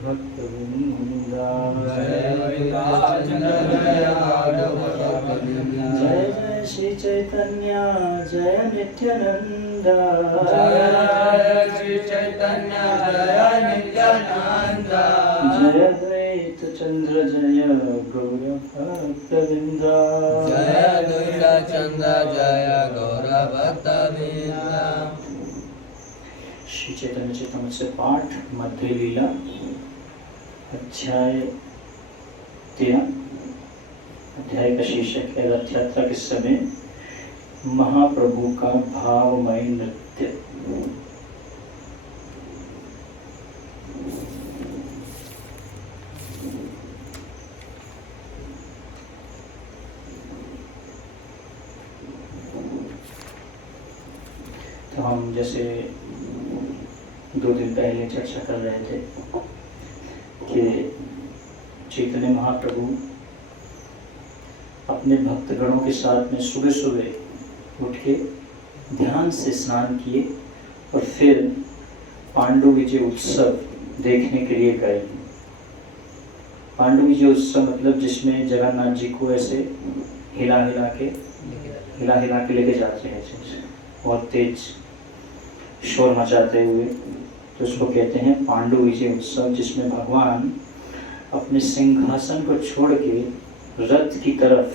भक्तवृंदा जय जय श्री चैतन्य जय नित्यानंदा जय श्री चैतन्य जय नित्यानंदा जय द्वैत चंद्र जय गौर भक्तवृंदा जय द्वैत चंद्र जय गौर भक्तवृंदा। श्री चैतन्य चेतन से पाठ मध्य लीला अध्याय 13। अध्याय का शीर्षक है रथ यात्रा के समय महाप्रभु का भावमय नृत्य। तो हम जैसे 2 दिन पहले चर्चा कर रहे थे कि चैतन्य महाप्रभु अपने भक्तगणों के साथ में सुबह सुबह उठ के ध्यान से स्नान किए और फिर पांडु विजय उत्सव देखने के लिए गए। पांडु विजय उत्सव मतलब जिसमें जगन्नाथ जी को ऐसे हिला हिला के लेके जाते हैं बहुत तेज शोर मचाते हुए, तो उसको कहते हैं पांडु विजय उत्सव, जिसमें भगवान अपने सिंहासन को छोड़ के रथ की तरफ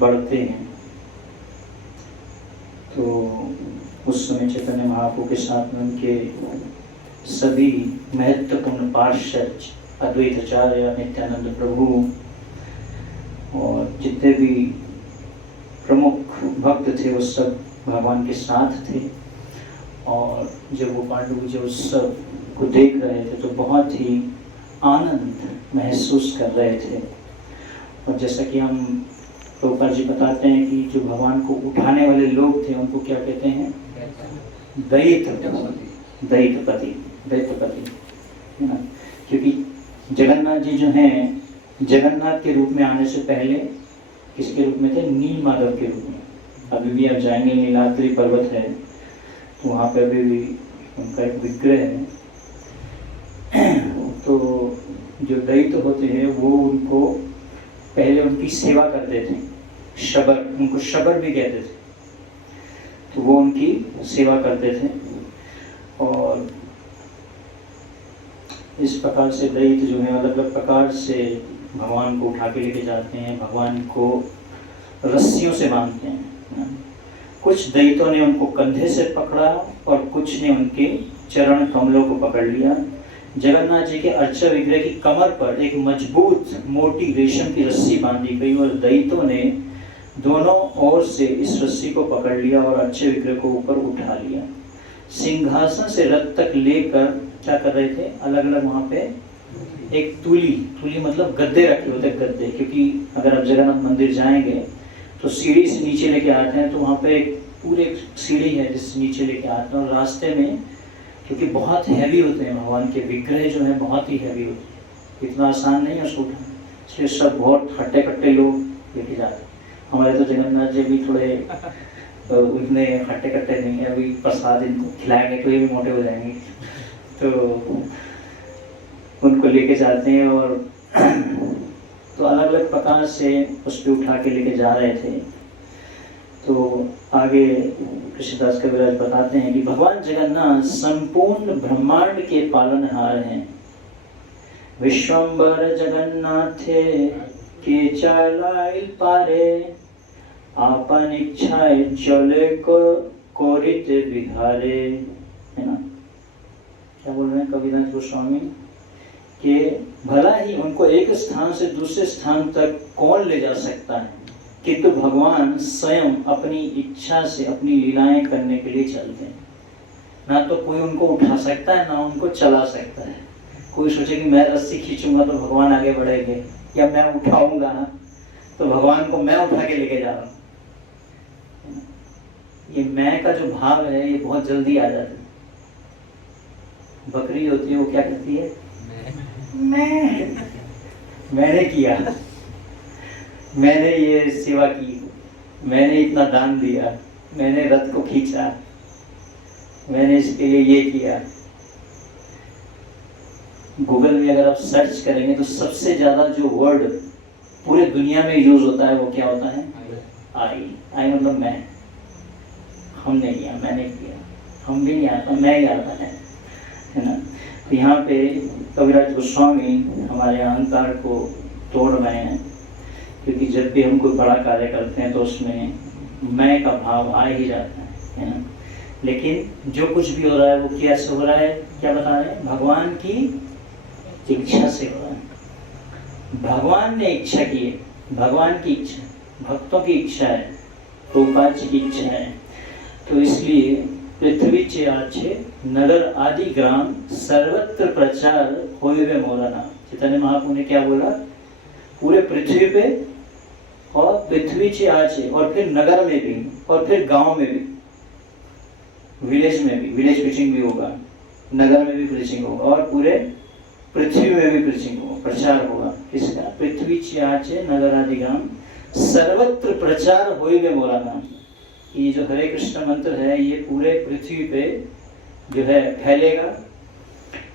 बढ़ते हैं। तो उस समय चैतन्य महाप्रभु के साथ में उनके सभी महत्वपूर्ण पार्षद अद्वैताचार्य नित्यानंद प्रभु और जितने भी प्रमुख भक्त थे वो सब भगवान के साथ थे। और जब वो पांडु विजय उत्सव को देख रहे थे तो बहुत ही आनंद महसूस कर रहे थे। और जैसा कि हम प्रभुपाद जी बताते हैं कि जो भगवान को उठाने वाले लोग थे उनको क्या कहते हैं? दैत्यपति है ना। क्योंकि जगन्नाथ जी जो हैं, जगन्नाथ के रूप में आने से पहले किसके रूप में थे? नील माधव के रूप में। अभी भी आप जाएंगे नीलाद्रि पर्वत है तो वहाँ पे अभी भी उनका एक विग्रह है। तो जो दैत्य होते हैं वो उनको पहले उनकी सेवा करते थे, शबर, उनको शबर भी कहते थे, तो वो उनकी सेवा करते थे। और इस प्रकार से दैत्य जो है अलग अलग प्रकार से भगवान को उठा के लेके जाते हैं, भगवान को रस्सियों से बांधते हैं। कुछ दैत्यों ने उनको कंधे से पकड़ा और कुछ ने उनके चरण कमलों को पकड़ लिया। जगन्नाथ जी के अर्चा विग्रह की कमर पर एक मजबूत मोटी रेशम की रस्सी बांधी गई और दैत्यों ने दोनों ओर से इस रस्सी को पकड़ लिया और अर्चा विग्रह को ऊपर उठा लिया। सिंहासन से रथ तक लेकर क्या कर रहे थे? अलग अलग वहाँ पे एक तुली मतलब गद्दे रखे होते, गद्दे। क्योंकि अगर आप जगन्नाथ मंदिर जाएंगे तो सीढ़ी से नीचे लेके आते हैं तो वहाँ पे एक पूरे सीढ़ी है जिससे नीचे लेके आते हैं। और रास्ते में क्योंकि बहुत हैवी होते हैं भगवान के विग्रह जो है, बहुत ही हैवी होते हैं, इतना आसान नहीं है उसको उठाना, इसलिए सब बहुत हट्टे कट्टे लोग लेके जाते हैं। हमारे तो जगन्नाथ जी भी थोड़े उतने हट्टे कट्टे नहीं है, अभी प्रसाद इनको खिलाएंगे तो ये भी मोटे हो जाएंगे, तो उनको लेके जाते हैं। और तो अलग अलग प्रकार से उस पर उठा के लेके जा रहे थे। तो आगे कृष्णदास कविराज बताते हैं कि भगवान जगन्नाथ संपूर्ण ब्रह्मांड के पालनहार हैं। विश्वम्बर जगन्नाथ के चलाइल पारे, आपन इच्छाए चले को कोरित विहारे, है ना। क्या बोल रहे हैं कविराज गोस्वामी कि भला ही उनको एक स्थान से दूसरे स्थान तक कौन ले जा सकता है, किंतु भगवान स्वयं अपनी इच्छा से अपनी लीलाएं करने के लिए चलते हैं। ना तो कोई उनको उठा सकता है ना उनको चला सकता है। कोई सोचे कि मैं रस्सी खींचूंगा तो भगवान आगे बढ़ेंगे, या मैं उठाऊंगा तो भगवान को मैं उठा के लेके जा रहा हूँ। ये मैं का जो भाव है ये बहुत जल्दी आ जाता है। बकरी होती है वो क्या करती है? मैंने किया, मैंने ये सेवा की, मैंने इतना दान दिया, मैंने रथ को खींचा, मैंने इसके लिए ये किया। गूगल में अगर आप सर्च करेंगे तो सबसे ज़्यादा जो वर्ड पूरे दुनिया में यूज होता है वो क्या होता है? आई। आई मतलब मैं। हमने किया, मैंने किया, हम भी नहीं आता, मैं ही आता है ना। तो यहाँ पे कविराज गोस्वामी हमारे अहंकार को तोड़ रहे हैं, क्योंकि जब भी हम कोई बड़ा कार्य करते हैं तो उसमें मैं का भाव आ ही जाता है ना। लेकिन जो कुछ भी हो रहा है वो कैसे हो रहा है, क्या बता रहे हैं? भगवान की इच्छा से हो रहा है। भगवान ने इच्छा की है, भगवान की इच्छा, भक्तों की इच्छा है, प्रभुपाद जी की इच्छा है। तो इसलिए पृथ्वी चे आछे नगर आदि ग्राम सर्वत्र प्रचार होइबे मोरा नाम। चैतन्य महाप्रभु ने क्या बोला? पूरे पृथ्वी पे और पृथ्वी चे आछे, और फिर नगर में भी, और फिर गांव में भी, विलेज में भी, विलेज प्रीचिंग भी होगा, नगर में भी प्रीचिंग होगा, और पूरे पृथ्वी में भी प्रीचिंग होगा, प्रचार होगा। किसका? पृथ्वी चे आछे नगर आदि ग्राम सर्वत्र प्रचार होइबे मोरा नाम। ये जो हरे कृष्ण मंत्र है ये पूरे पृथ्वी पे जो है फैलेगा,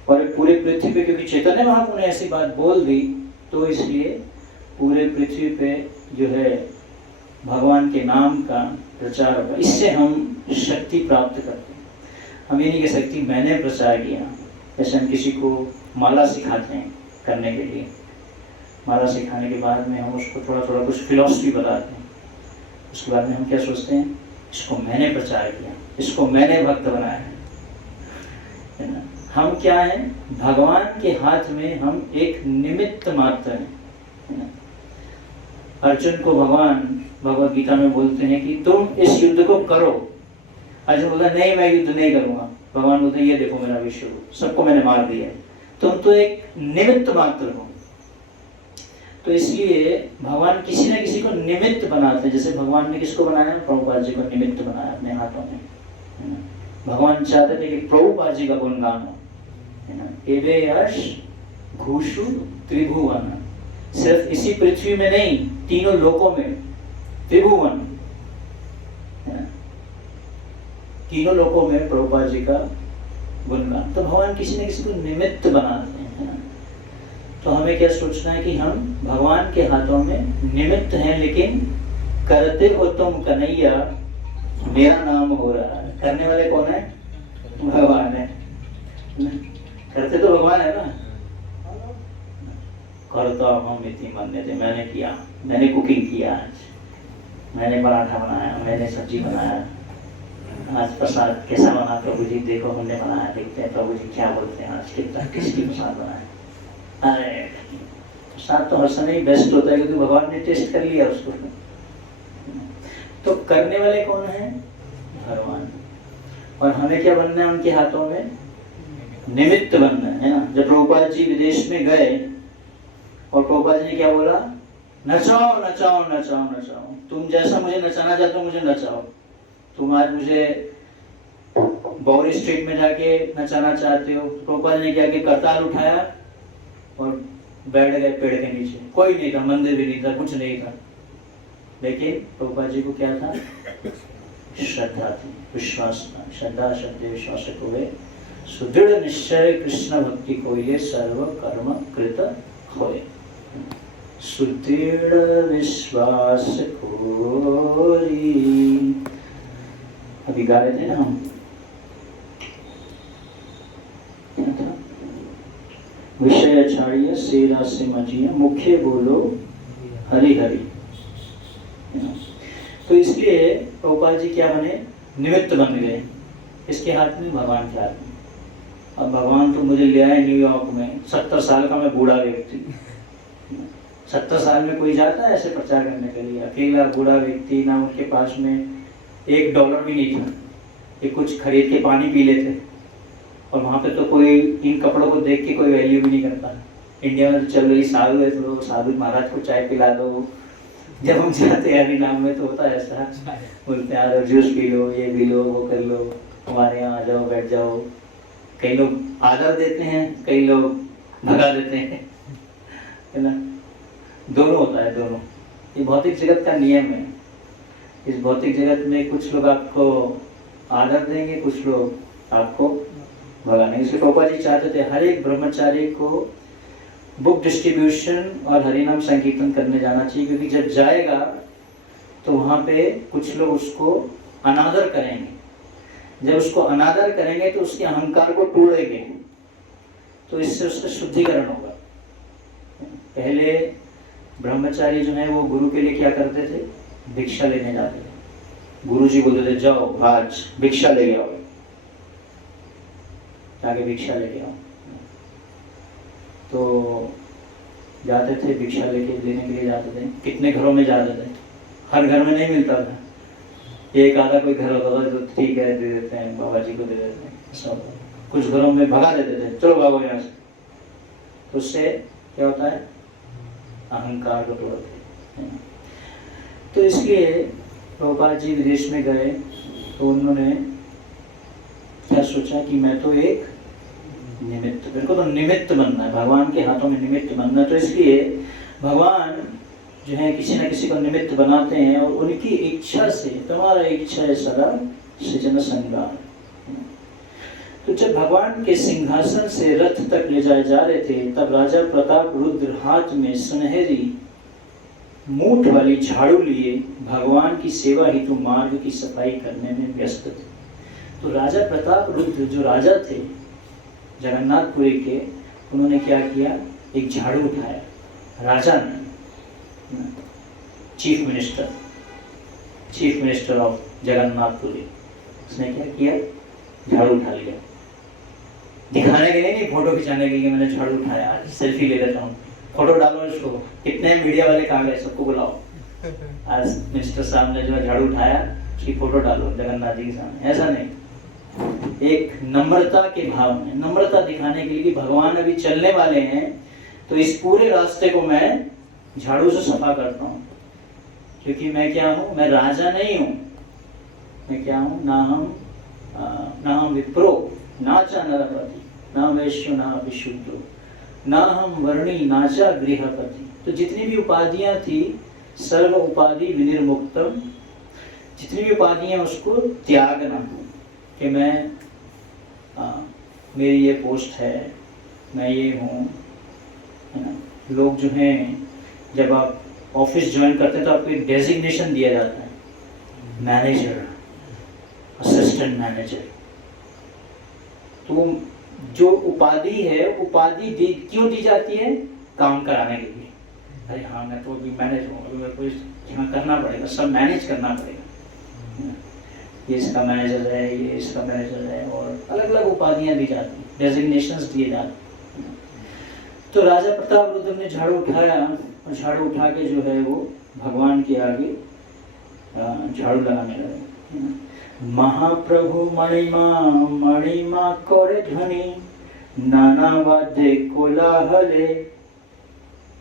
और पूरे पृथ्वी पे, क्योंकि चैतन्य महाप्रभु ने ऐसी बात बोल दी तो इसलिए पूरे पृथ्वी पे जो है भगवान के नाम का प्रचार होगा। इससे हम शक्ति प्राप्त करते हैं। हम ये नहीं कह सकते मैंने प्रचार किया। जैसे हम किसी को माला सिखाते हैं करने के लिए, माला सिखाने के बाद में हम उसको थोड़ा थोड़ा कुछ फिलॉसफी बताते हैं। उसके बाद में हम क्या सोचते हैं? इसको मैंने प्रचार किया, इसको मैंने भक्त बनाया है ना। हम क्या हैं? भगवान के हाथ में हम एक निमित्त मात्र हैं, है ना। अर्जुन को भगवान भगवद गीता में बोलते हैं कि तुम इस युद्ध को करो। अर्जुन बोलता नहीं, मैं युद्ध नहीं करूंगा। भगवान बोलते ये देखो मेरा विश्व, सबको मैंने मार दिया है, तुम तो एक निमित्त मात्र हो। तो इसलिए भगवान किसी न किसी को निमित्त बनाते हैं। जैसे भगवान ने किसको बनाया? प्रभुपाद जी को निमित्त बनाया अपने हाथों में, है ना। भगवान चाहते थे कि प्रभुपाद जी का गुणगान हो, है ना। एवे यश घूषु त्रिभुवन, सिर्फ इसी पृथ्वी में नहीं, तीनों लोकों में त्रिभुवन, है ना, तीनों लोकों में प्रभुपाद जी का गुणगान। तो भगवान किसी न किसी को निमित्त बनाते हैं, है ना। तो हमें क्या सोचना है कि हम भगवान के हाथों में निमित्त हैं, लेकिन करते हो तुम कन्हैया मेरा नाम हो रहा है। करने वाले कौन है? भगवान है। करते तो भगवान है ना। करता हम इतनी मान्य थे, मैंने किया, मैंने कुकिंग किया, आज मैंने पराठा बनाया, मैंने सब्जी बनाया, आज प्रसाद कैसा बना प्रभु जी देखो हमने बनाया, देखते हैं प्रभु जी क्या बोलते हैं आज कितना टेस्टी प्रसाद बनाया। अरे प्रसाद तो हर समय बेस्ट होता है क्योंकि भगवान ने टेस्ट कर लिया उसको। तो करने वाले कौन है? भगवान। और हमें क्या बनना है? उनके हाथों में निमित्त बनना है ना। जब प्रभुपाद जी विदेश में गए और प्रभुपाद जी ने क्या बोला? नचाओ नचाओ नचाओ नचाओ, तुम जैसा मुझे नचाना चाहते हो मुझे नचाओ। तुम आज मुझे बौरी स्ट्रीट में जाके नचाना चाहते हो। प्रभुपाद ने क्या किया? करताल उठाया और बैठ गए पेड़ के नीचे। कोई नहीं था, मंदिर भी नहीं था, कुछ नहीं था, लेकिन प्रभुपाद जी को क्या था? श्रद्धा थी, विश्वास था। श्रद्धा शब्द विश्वास को सुदृढ़ निश्चय कृष्ण भक्ति को ये सर्व कर्म कृत होए। सुदृढ़ विश्वास कोरी, अभी गा रहे थे ना हम, विषय आचार्य सेरा से मजिया मुख्य बोलो हरि हरि। तो इसलिए प्रभुपाद जी क्या बने? निमित्त बन गए। इसके हाथ में, भगवान के हाथ में। अब भगवान तो मुझे ले आए न्यूयॉर्क में, 70 साल का मैं बूढ़ा व्यक्ति। 70 साल में कोई जाता है ऐसे प्रचार करने के लिए? अकेला बूढ़ा व्यक्ति, ना उनके पास में $1 भी नहीं था, ये कुछ खरीद के पानी पी लेते। और वहाँ पे तो कोई इन कपड़ों को देख के कोई वैल्यू भी नहीं करता। इंडिया में तो चल रही साधु है तो साधु महाराज को चाय पिला दो। जब हम जाते हैं हरिनाम में तो होता है ऐसा, बोलते हैं यार जूस पी लो, ये पी लो, वो कर लो, हमारे यहाँ आ जाओ, बैठ जाओ। कई लोग आदर देते हैं, कई लोग भगा देते हैं, है ना। दोनों होता है, दोनों। ये भौतिक जगत का नियम है। इस भौतिक जगत में कुछ लोग आपको आदर देंगे, कुछ लोग आपको भगाने। इसलिए प्रभुपाद जी चाहते थे हर एक ब्रह्मचारी को बुक डिस्ट्रीब्यूशन और हरिनाम संकीर्तन करने जाना चाहिए, क्योंकि जब जाएगा तो वहाँ पे कुछ लोग उसको अनादर करेंगे। जब उसको अनादर करेंगे तो उसके अहंकार को तोड़ेंगे, तो इससे उसका शुद्धिकरण होगा। पहले ब्रह्मचारी जो है वो गुरु के लिए क्या करते थे, भिक्षा लेने जाते थे। गुरु जी बोलते थे जाओ आज भिक्षा ले आओ, जाके भिक्षा लेके आओ। तो जाते थे भिक्षा लेने के लिए जाते थे। कितने घरों में जाते थे, हर घर में नहीं मिलता था, एक आधा कोई घर होता था जो ठीक है दे देते हैं, बाबा जी को दे देते हैं सब। कुछ घरों में भगा देते थे, चलो भागो यहाँ से। तो उससे क्या होता है, अहंकार को तोड़ते हैं। तो इसलिए प्रभुपाद जी विदेश में गए तो उन्होंने क्या सोचा कि मैं तो एक निमित्त, मेरे को तो निमित्त बनना है, भगवान के हाथों में निमित्त बनना है। तो इसलिए भगवान जो है किसी न किसी को निमित्त बनाते हैं और उनकी इच्छा से, तुम्हारा इच्छा है सदा सृजन संगार। तो जब भगवान के सिंहासन से रथ तक ले जाए जा रहे थे, तब राजा प्रताप रुद्र हाथ में सुनहरी मूठ वाली झाड़ू लिए भगवान की सेवा हेतु मार्ग की सफाई करने में व्यस्त थे। तो राजा प्रताप रुद्र जो राजा थे जगन्नाथपुरी के, उन्होंने क्या किया, एक झाड़ू उठाया। राजा ने, चीफ मिनिस्टर ऑफ जगन्नाथपुरी, उसने क्या किया, झाड़ू उठा लिया। दिखाने के लिए नहीं, फोटो खिंचाने के लिए मैंने झाड़ू उठाया, आज सेल्फी ले लेता हूँ, फोटो डालो इसको। कितने मीडिया वाले कहाँ गए, सबको बुलाओ। आज मिनिस्टर साहब ने जो है झाड़ू उठाया, उसकी फोटो डालो जगन्नाथ जी के सामने। ऐसा नहीं, एक नम्रता के भाव में, नम्रता दिखाने के लिए कि भगवान अभी चलने वाले हैं, तो इस पूरे रास्ते को मैं झाड़ू से सफा करता हूँ। क्योंकि मैं क्या हूँ, मैं राजा नहीं हूँ, मैं क्या हूँ, ना हम विप्रो नाचा नरपति, ना वैश्य ना विशुद्ध, ना हम वर्णी नाचा गृहपति। तो जितनी भी उपाधियां थी, सर्व उपाधि विनिर्मुक्तम, जितनी भी उपाधियां उसको त्यागना, कि मैं मेरी ये पोस्ट है, मैं ये हूँ, है ना। लोग जो हैं जब आप ऑफिस ज्वाइन करते हैं तो आपको एक डेजिग्नेशन दिया जाता है, मैनेजर, असिस्टेंट मैनेजर। तो जो उपाधि है, उपाधि क्यों दी जाती है, काम कराने के लिए। अरे हाँ, मैं तो अभी मैनेज हूँ, अभी मेरे को यहाँ करना पड़ेगा, सब मैनेज करना पड़ेगा। ये इसका मैनेजर है, ये इसका मैनेजर है, और अलग अलग उपाधियाँ दी जाती, डेजिग्नेशंस दिए जाते। तो राजा प्रताप रुद्र ने झाड़ू उठाया और झाड़ू उठा के जो है वो भगवान के आगे झाड़ू लगाने लगे। महाप्रभु मणिमा करे ध्वनि, नाना वाद्य कोलाहले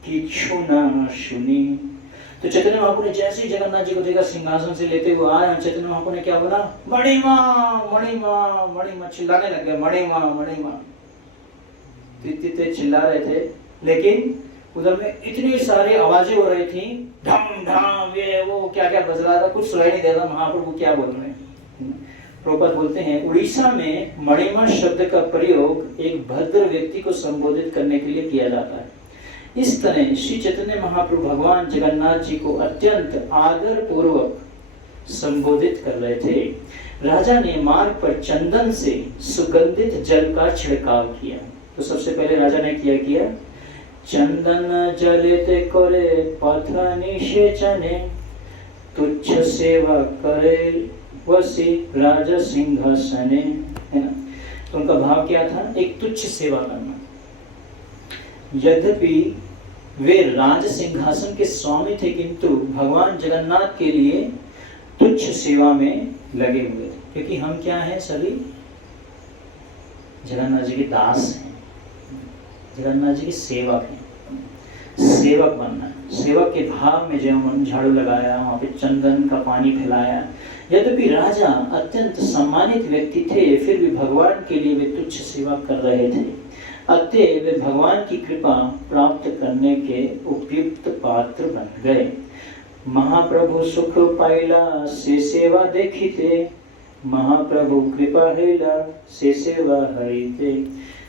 किछु न सुनी। तो चैतन्य महाप्रभु ने जैसे ही जगन्नाथ जी को देखा सिंहासन से लेते हुए आए, चैतन्य महाप्रभु ने क्या बोला, मणिमा, चिल्लाने लग गए, मणिमा। तित्ते चिल्ला रहे थे, लेकिन उधर में इतनी सारी आवाजें हो रही थी, ढम ढम, ये वो क्या क्या बज रहा था, कुछ सुनाई नहीं दे रहा महाप्रभु क्या बोल रहे हैं। प्रभुपाद बोलते हैं, उड़ीसा में मणिमा शब्द का प्रयोग एक भद्र व्यक्ति को संबोधित करने के लिए किया जाता है। इस तरह श्री चैतन्य महाप्रभु भगवान जगन्नाथ जी को अत्यंत आदर पूर्वक संबोधित कर रहे थे। राजा ने मार्ग पर चंदन से सुगंधित जल का छिड़काव किया। तो सबसे पहले राजा ने क्या किया, चंदन जलिते करे पथ निषेचने, तुच्छ सेवा करे वसी राजा सिंहासने, है ना। तो उनका भाव क्या था, एक तुच्छ सेवा करना। यद्यपि वे राज सिंहासन के स्वामी थे, किंतु भगवान जगन्नाथ के लिए तुच्छ सेवा में लगे हुए थे। क्योंकि हम क्या हैं, सभी जगन्नाथ जी के दास हैं, जगन्नाथ जी के सेवक हैं। सेवक बनना है, सेवक के भाव में जो उन्होंने झाड़ू लगाया, वहाँ पे चंदन का पानी फैलाया। यद्यपि राजा अत्यंत सम्मानित व्यक्ति थे, फिर भी भगवान के लिए वे तुच्छ सेवा कर रहे थे। अतः वे भगवान की कृपा प्राप्त करने के उपयुक्त पात्र बन गए। महाप्रभु सुख पाइला से सेवा देखिते, महाप्रभु कृपा हेला से सेवा हरिते।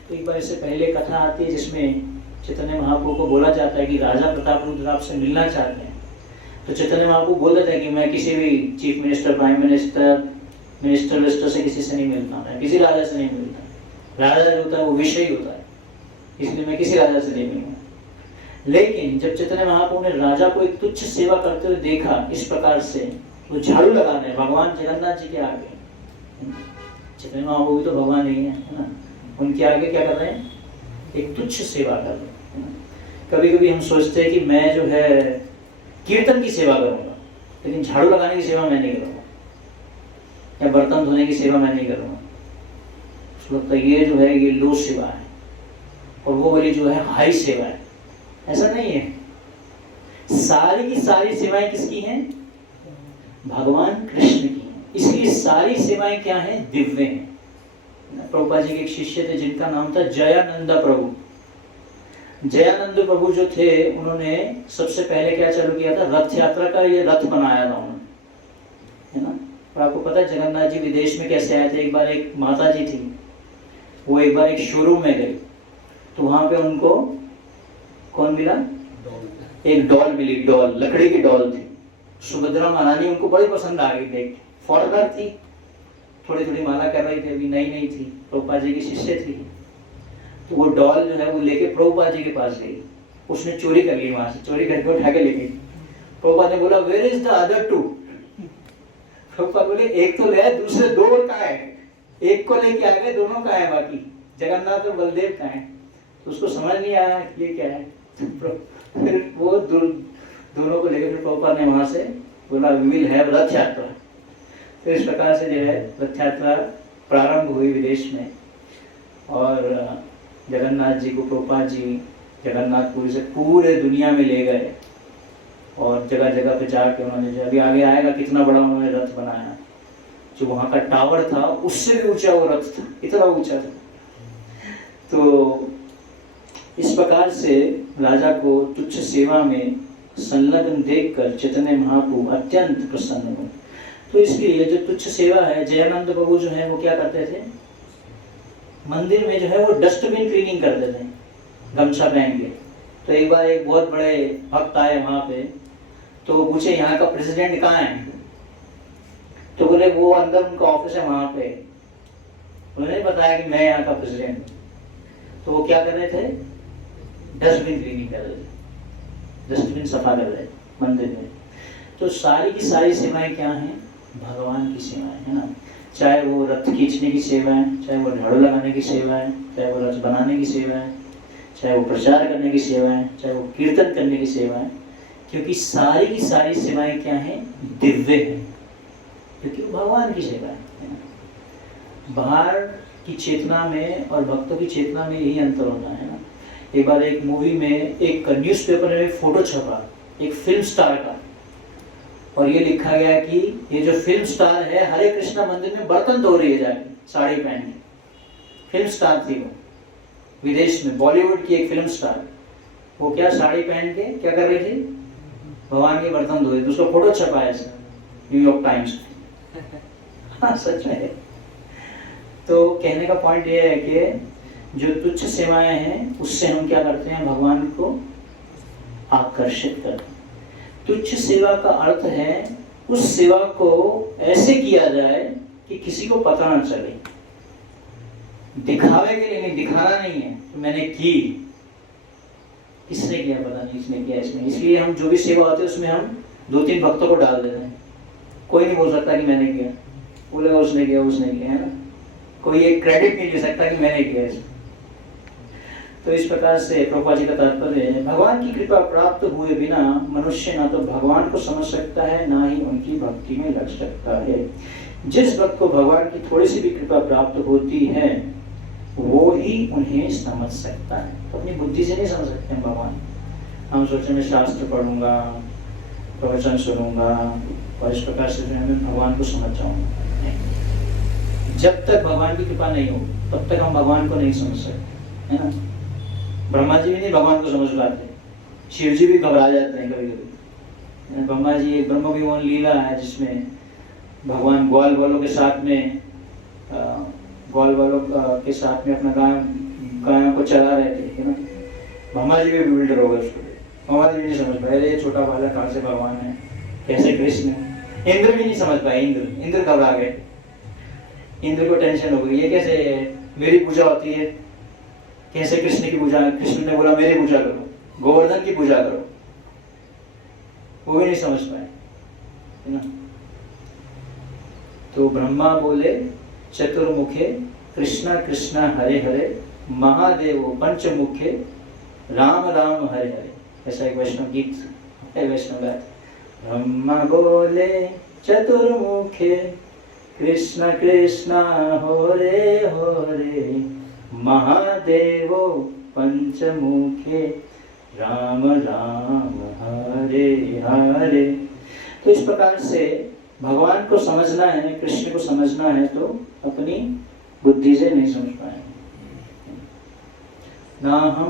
तो एक बार इससे पहले कथा आती है जिसमें चैतन्य महाप्रभु को बोला जाता है कि राजा प्रताप रुद्र आपसे मिलना चाहते हैं। तो चैतन्य महाप्रभु बोल देते हैं कि मैं किसी भी chief minister, prime minister, minister से किसी से नहीं मिलता, मैं किसी राजा से नहीं मिलता। राजा जो होता है वो विषय होता है, इसलिए मैं किसी राजा से नहीं मिलूंगा। लेकिन जब चैतन्य महाप्रभु ने राजा को एक तुच्छ सेवा करते हुए देखा इस प्रकार से, वो झाड़ू लगाने भगवान जगन्नाथ जी के आगे, चैतन्य महाप्रभु भी तो भगवान नहीं है ना, उनके आगे क्या कर रहे हैं, एक तुच्छ सेवा कर रहे हैं। कभी कभी हम सोचते हैं कि मैं जो है कीर्तन की सेवा करूंगा, लेकिन झाड़ू लगाने की सेवा मैं नहीं करूंगा, या बर्तन धोने की सेवा मैं नहीं करूंगा। उसको लगता है ये जो है ये लो सेवा है, और वो वाली जो है हाई सेवा है। ऐसा नहीं है, सारी की सारी सेवाएं किसकी हैं, भगवान कृष्ण की हैं। इसलिए सारी सेवाएं क्या हैं, दिव्य हैं। प्रभुपाद जी के एक शिष्य थे जिनका नाम था जयानंद प्रभु। जयानंद प्रभु जो थे उन्होंने सबसे पहले क्या चालू किया था, रथ यात्रा का ये रथ बनाया था उन्होंने, है ना। और आपको पता है जगन्नाथ जी विदेश में कैसे आए थे। एक बार एक माता जी थी, वो एक बार एक शोरूम में गई, तो वहां पे उनको कौन मिला, एक डॉल मिली, डॉल लकड़ी की डॉल थी। सुभद्रा महारानी उनको बड़ी पसंद आ गई, देख फॉरनर थी, थोड़ी थोड़ी माला कर रही थी, अभी नई नई थी, प्रभुपाद जी की शिष्य थी। तो वो डॉल जो है वो लेके प्रभुपाद जी के पास गई, उसने चोरी कर ली, वहां से चोरी करके उठा के ले गई। प्रभुपाद ने बोला where is the other two. Prabhupada बोले एक तो ले, दूसरे दो कहाँ है, एक को लेके आ गए, दोनों कहाँ है, बाकी जगन्नाथ और बलदेव कहाँ है। तो उसको समझ नहीं आया ये क्या है। फिर वो दोनों को लेकर प्रभुपाद ने वहां से बोला वी विल हैव रथ यात्रा। तो इस प्रकार से जो है रथ यात्रा प्रारंभ हुई विदेश में, और जगन्नाथ जी को प्रभुपाद जी जगन्नाथपुरी से पूरे दुनिया में ले गए, और जगह जगह पे जाके उन्होंने जो अभी आगे आएगा कितना बड़ा उन्होंने रथ बनाया। जो वहाँ का टावर था उससे भी ऊंचा वो रथ था, इतना ऊंचा था। तो इस प्रकार से राजा को तुच्छ सेवा में संलग्न देखकर चैतन्य महाप्रभु अत्यंत प्रसन्न हुए। तो इसलिए जो तुच्छ सेवा है, जयानंद प्रभु जो है वो क्या करते थे, मंदिर में जो है वो डस्टबिन क्लीनिंग करते थे गमछा पहन के। तो एक बार एक बहुत बड़े भक्त आए वहां पे, तो पूछे यहाँ का प्रेसिडेंट कहाँ है, तो बोले वो अंदर उनका ऑफिस है वहां पे। उन्होंने बताया कि मैं यहाँ का प्रेसिडेंट हूँ। तो वो क्या कर रहे थे, डस्टबिन क्लीनिंग कर रहे थे, डस्टबिन सफा कर रहे थे मंदिर में। तो सारी की सारी सेवाएं क्या हैं, भगवान की सेवाएं, है ना। चाहे वो रथ खींचने की सेवा है, चाहे वो झाड़ू लगाने की सेवा है, चाहे वो रथ बनाने की सेवा है, चाहे वो प्रचार करने की सेवा है, चाहे वो कीर्तन करने की सेवा है, क्योंकि सारी की सारी सेवाएं क्या हैं, दिव्य हैं, क्योंकि वो भगवान की सेवा है ना। बाहर की चेतना में और भक्तों की चेतना में यही अंतर होता है ना। एक बार एक मूवी में एक न्यूज़पेपर में एक फोटो छपा एक फिल्म स्टार का, और ये लिखा गया कि ये जो फिल्म स्टार है हरे कृष्णा मंदिर में बर्तन धो रही है जाके साड़ी पहन के। फिल्म स्टार थी वो, विदेश में बॉलीवुड की एक फिल्म स्टार, वो क्या साड़ी पहन के क्या कर रही थी, भगवान के बर्तन धो रही थी। उसका फोटो छपा है न्यूयॉर्क टाइम्स में। हाँ सच में। तो कहने का पॉइंट ये है कि जो तुच्छ सेवाएं हैं उससे हम क्या करते हैं, भगवान को आकर्षित करते हैं। तुच्छ सेवा का अर्थ है उस सेवा को ऐसे किया जाए कि किसी को पता ना चले, दिखावे के लिए नहीं, दिखाना नहीं है तो मैंने की, इसने किया पता नहीं इसने किया इसने। इसलिए हम जो भी सेवा होती है उसमें हम 2-3 भक्तों को डाल देते हैं। कोई नहीं बोल सकता कि मैंने किया, बोलेगा उसने किया उसने किया, है ना। कोई एक क्रेडिट नहीं ले सकता कि मैंने किया इसमें। तो इस प्रकार से प्रभुपाद जी का तात्पर्य है, भगवान की कृपा प्राप्त हुए बिना मनुष्य ना तो भगवान को समझ सकता है ना ही उनकी भक्ति में लग सकता है। जिस भक्त को भगवान की थोड़ी सी भी कृपा प्राप्त होती है वो ही उन्हें समझ सकता है। तो अपनी बुद्धि से नहीं समझ सकते हैं भगवान। हम सोचते मैं शास्त्र पढ़ूंगा, प्रवचन सुनूंगा और इस प्रकार से मैं भगवान को समझ जाऊंगा। जब तक भगवान की कृपा नहीं हो तब तक हम भगवान को नहीं समझ सकते, है ना। ब्रह्मा जी भी नहीं भगवान को समझ पाते, शिव जी भी घबरा जाते हैं कभी कभी। ब्रह्मा जी एक ब्रह्म विमोहन लीला है जिसमें भगवान ग्वाल वालों के साथ में अपना गायों को चला रहे थे, है ना। ब्रह्मा जी भी बिल्डर हो गए उसको, ब्रह्मा जी भी नहीं समझ पाए ये छोटा बालक कहाँ से भगवान है, कैसे कृष्ण है। इंद्र भी नहीं समझ पाए, इंद्र घबरा गए, इंद्र को टेंशन हो गई, ये कैसे मेरी पूजा होती है, कैसे कृष्ण की पूजा। कृष्ण ने बोला मेरी पूजा करो, गोवर्धन की पूजा करो, वो भी नहीं समझ पाए, है ना। तो ब्रह्मा बोले चतुर्मुखे कृष्णा कृष्णा हरे हरे महादेव पंचमुखे राम राम हरे हरे। ऐसा एक वैष्णव गीत है, वैष्णव गाय। ब्रह्मा बोले चतुर्मुखे कृष्ण कृष्ण हो रे महादेव पंचमुखे राम राम हरे हरे। तो इस प्रकार से भगवान को समझना है, कृष्ण को समझना है, तो अपनी बुद्धि से नहीं समझ पाएंगे। ना हम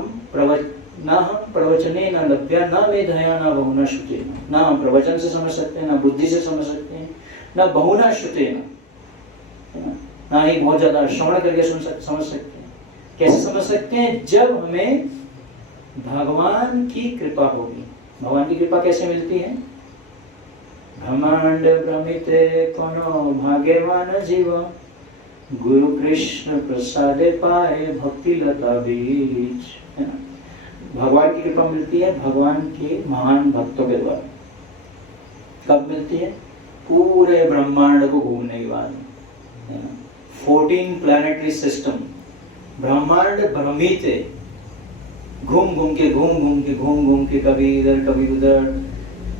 प्रवचने न लभ्या न मेधया न बहुना श्रुते। ना हम प्रवचन से समझ सकते हैं, ना बुद्धि से समझ सकते हैं, ना बहुना श्रुते, ना ही बहुत ज्यादा श्रवण करके समझ सकते हैं। कैसे समझ सकते हैं? जब हमें भगवान की कृपा होगी। भगवान की कृपा कैसे मिलती है? ब्रह्मांड भ्रमिते कोनो भाग्यवान जीव गुरु कृष्ण प्रसादे पाए भक्ति लता बीज, है ना। भगवान की कृपा मिलती है भगवान के महान भक्तों के द्वारा। कब मिलती है? पूरे ब्रह्मांड को घूमने के बाद, है ना। 14 प्लैनेटरी सिस्टम, ब्रह्मांड भ्रमित है, घूम घूम के कभी इधर कभी उधर,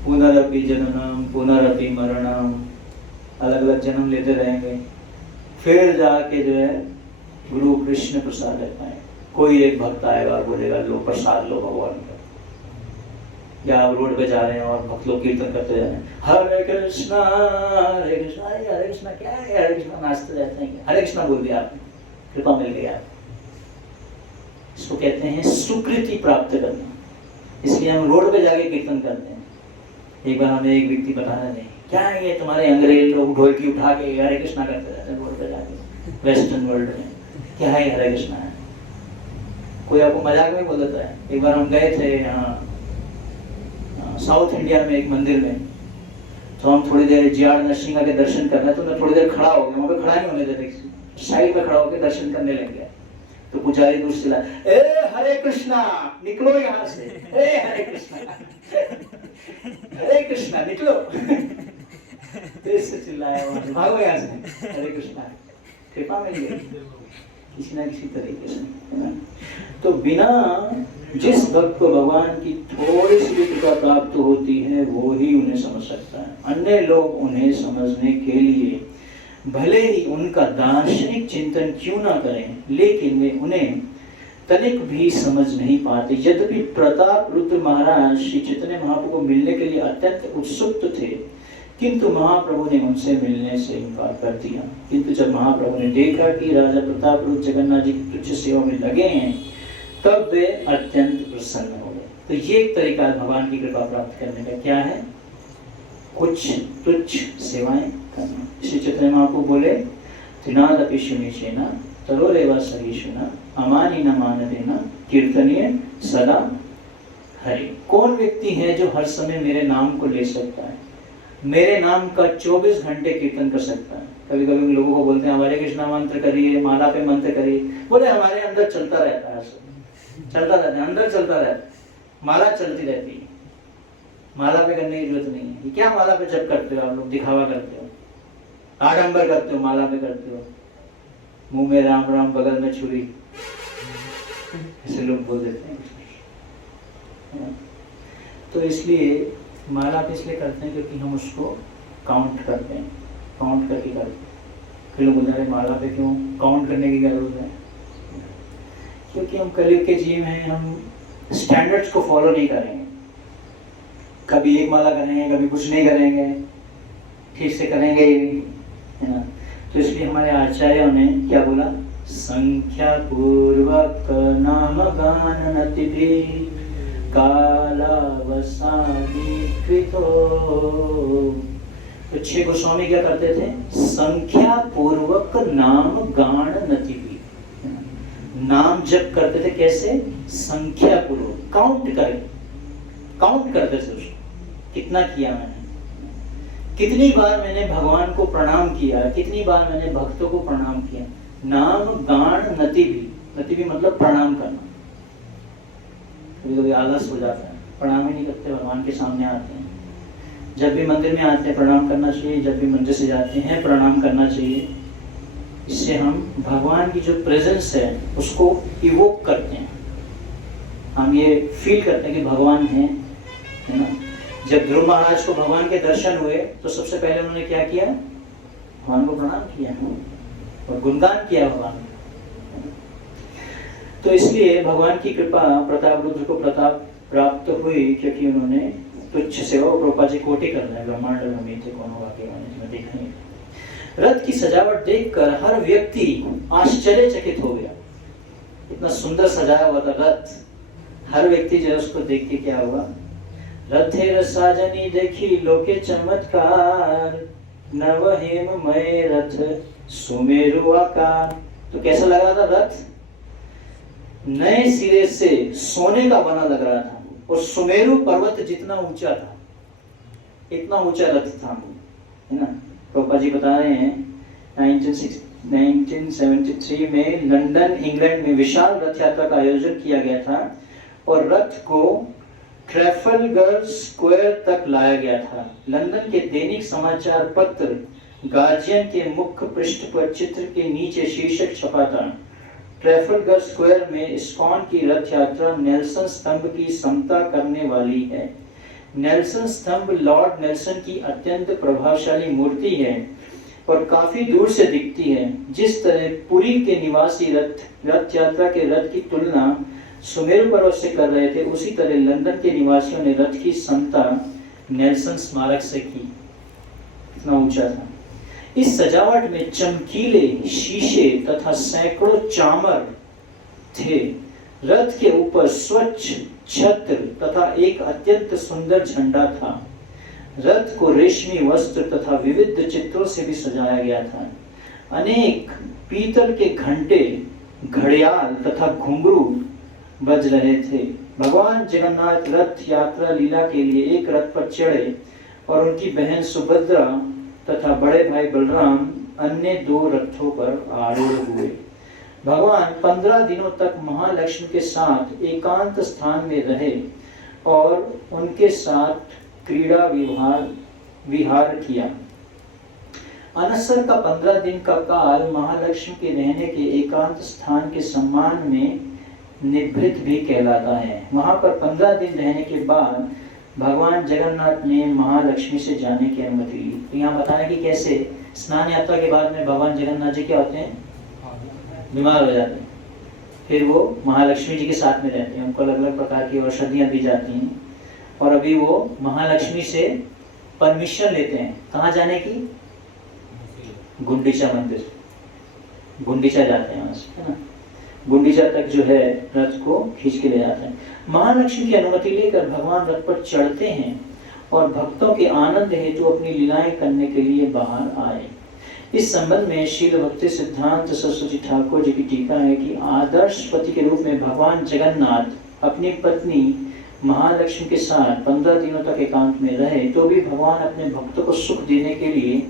पुनरपि जननम पुनरपि मरणम, अलग अलग जन्म लेते रहेंगे, फिर जाके जो है गुरु कृष्ण प्रसाद लेते हैं। कोई एक भक्त आएगा और बोलेगा लो प्रसाद लो भगवान का। या आप रोड पे जा रहे हैं और भक्त लोग कीर्तन करते जा रहे हैं, हरे कृष्णा हरे कृष्णा, हरे कृष्णा क्या है, हरे कृष्णा नाचते रहते हैं। हरे कृष्णा बोल दिया आपने, कृपा मिल गई आपको। इसको कहते हैं सुकृति प्राप्त करना। इसलिए हम रोड पे जाके कीर्तन करते हैं। एक बार हमें एक व्यक्ति बताना नहीं, क्या है ये तुम्हारे अंग्रेज लोग ढोलकी उठा के हरे कृष्णा करते रहते हैं रोड पे जाके, वेस्टर्न वर्ल्ड में क्या है हरे कृष्णा है। कोई आपको मजाक में बोल देता है। एक बार हम गए थे यहाँ साउथ इंडिया में एक मंदिर में, तो हम थोड़ी देर जीआर नरसिंहा के दर्शन करना, तो मैं थोड़ी देर खड़ा हो गया, वहाँ पे खड़ा नहीं होने देते, साइड में खड़ा होकर दर्शन करने लग गया। तो पुजारी दूर से चिल्ला, ए हरे कृष्णा निकलो यहाँ से, ए हरे कृष्णा हरे कृष्णा निकलो। फिर से चिल्लाया, भागो यहाँ से, हरे कृष्णा। कृपा मिल गई किसी ना किसी तरीके से, है ना। तो बिना जिस भक्त को भगवान की थोड़ी सी भी कृपा प्राप्त होती है वो ही उन्हें समझ सकता है। अन्य लोग उन्हें समझने के लिए भले ही उनका दार्शनिक चिंतन क्यों ना करें, लेकिन वे उन्हें तनिक भी समझ नहीं पाते। यद्यपि प्रताप रुद्र महाराज श्री चैतन्य महाप्रभु को मिलने के लिए अत्यंत उत्सुक थे, किंतु महाप्रभु ने उनसे मिलने से इनकार कर दिया। किंतु जब महाप्रभु ने देखा कि राजा प्रताप रुद्र जगन्नाथ जी की तुच्छ सेवा में लगे हैं, तब वे अत्यंत प्रसन्न हो गए। तो ये एक तरीका भगवान की कृपा प्राप्त करने का क्या है? कुछ तुच्छ सेवाएं करना। श्री चैतन्य महाप्रभु बोले, त्रिनादपि शुनिशेन तरोरेव सहिष्णुना अमानि न मानदेन कीर्तनीय सदा हरि। कौन व्यक्ति है जो हर समय मेरे नाम को ले सकता है, मेरे नाम का 24 घंटे कीर्तन कर सकता है? कभी कभी लोगों को बोलते हैं हरे कृष्णा मंत्र करिए, माला पे मंत्र करिए। बोले हमारे अंदर चलता रहता है, चलता रहता है, अंदर चलता रहता है, माला चलती रहती है, माला पे करने की जरूरत नहीं है। क्या माला पे जब करते हो आप लोग? दिखावा करते हो, आडंबर करते हो, माला पे करते हो, मुंह में राम राम बगल में छुरी, ऐसे लोग बोल देते हैं। तो इसलिए माला पे इसलिए करते हैं क्योंकि हम उसको काउंट करते हैं, काउंट करके करते हैं। फिर लोग बोल रहे माला पे क्यों काउंट करने की क्या जरूरत है? क्योंकि हम कलयुग के जीव हैं, हम स्टैंडर्ड्स को फॉलो नहीं करेंगे। कभी एक माला करेंगे, कभी कुछ नहीं करेंगे, ठीक से करेंगे ही नहीं, है ना। तो इसलिए हमारे आचार्यों ने क्या बोला? संख्या पूर्वक नाम गान नतिभि कालावसानी कृतो तो 6 गोस्वामी क्या करते थे? संख्या पूर्वक नाम गान नतिवी, नाम जप करते थे। कैसे? संख्या पूर्वक, काउंट करते थे उसको, कितना किया मैंने, कितनी बार मैंने भगवान को प्रणाम किया, कितनी बार मैंने भक्तों को प्रणाम किया। नाम गान नति भी मतलब प्रणाम करना। कभी कभी आलस हो जाता है, प्रणाम ही नहीं करते, भगवान के सामने आते हैं। जब भी मंदिर में आते हैं प्रणाम करना चाहिए, जब भी मंदिर से जाते हैं प्रणाम करना चाहिए। इससे हम भगवान की जो प्रेजेंस है उसको इवोक करते हैं, हम ये फील करते हैं कि भगवान है ना। जब ध्रुव महाराज को भगवान के दर्शन हुए तो सबसे पहले उन्होंने क्या किया? भगवान को प्रणाम किया और गुणगान किया भगवान। तो इसलिए भगवान की कृपा प्रताप रुद्र को प्रताप प्राप्त हुई, क्योंकि उन्होंने तुच्छ सेवा प्रभुपाद जी कोटि कर रहे हैं, ब्रह्मांड में थे कौन होगा के में देखा नहीं। रथ की सजावट देखकर हर व्यक्ति आश्चर्यचकित हो गया। इतना सुंदर सजाया हुआ था रथ, हर व्यक्ति जो है उसको देख के क्या हुआ? रथेर साजनी देखी लोके चमत्कार, नव हेममय रथ सुमेरु आकार। तो कैसा लग रहा था रथ? नए सिरे से सोने का बना लग रहा था और सुमेरु पर्वत जितना ऊंचा था, इतना ऊंचा रथ था, है ना। प्रभुपाद जी बता रहे हैं 1973 में लंदन इंग्लैंड में विशाल रथ यात्रा का आयोजन किया गया था और रथ को ट्रैफलगर स्क्वायर तक लाया गया था। लंदन के दैनिक समाचार पत्र गार्जियन के मुख्य पृष्ठ पर चित्र के नीचे शीर्षक छपा था, ट्रैफलगर स्क्वायर में इस्कॉन की रथ यात्रा नेल्सन स्तंभ की समता करने वाली है। नेल्सन स्तंभ लॉर्ड नेल्सन की अत्यंत प्रभावशाली मूर्ति है और काफी दूर से दिखती है। जिस तरह पुरी के निवासी रथ यात्रा के रथ की तुलना सुमेरु पर्वत से कर रहे थे, उसी तरह लंदन के निवासियों ने रथ की समता नेल्सन स्मारक से की। इतना ऊंचा था। इस सजावट में चमकीले शीशे तथा सैकड़ों चामर थे। रथ के ऊपर स्वच्छ छत्र तथा एक अत्यंत सुंदर झंडा था। रथ को रेशमी वस्त्र तथा विविध चित्रों से भी सजाया गया था। अनेक पीतल के घंटे, घड़ियाल तथा घुंघरू बज रहे थे। भगवान जगन्नाथ रथ यात्रा लीला के लिए एक रथ पर चढ़े और उनकी बहन सुभद्रा तथा बड़े भाई बलराम अन्य 2 रथों पर आरूढ़ हुए। भगवान 15 दिनों तक महालक्ष्मी के साथ एकांत स्थान में रहे और उनके साथ क्रीड़ा विहार किया। अनसर का 15 दिन का काल महालक्ष्मी के रहने के एकांत स्थान के सम्मान में निभृत भी कहलाता है। वहां पर 15 दिन रहने के बाद भगवान जगन्नाथ ने महालक्ष्मी से जाने की अनुमति ली। तो यहाँ बताया कि कैसे स्नान यात्रा के बाद में भगवान जगन्नाथ जी क्या होते हैं? बीमार हो जाते हैं। फिर वो महालक्ष्मी जी के साथ में रहते हैं, उनको अलग अलग प्रकार की औषधियाँ दी जाती हैं और अभी वो महालक्ष्मी से परमिशन लेते हैं कहाँ जाने की? गुंडीचा मंदिर, गुंडीचा जाते हैं वहाँ से, है ना। गुंडीचा तक जो है रथ को खींच के ले जाते हैं। महालक्ष्मी की अनुमति लेकर भगवान रथ पर चढ़ते हैं और भक्तों के आनंद हेतु अपनी लीलाएं करने के लिए बाहर आए। इस संबंध में श्रील भक्ति सिद्धांत सरस्वती ठाकुर जी की टीका है कि आदर्श पति के रूप में भगवान जगन्नाथ अपनी पत्नी महालक्ष्मी के साथ 15 दिनों तक एकांत में रहे, तो भी भगवान अपने भक्तों को सुख देने के लिए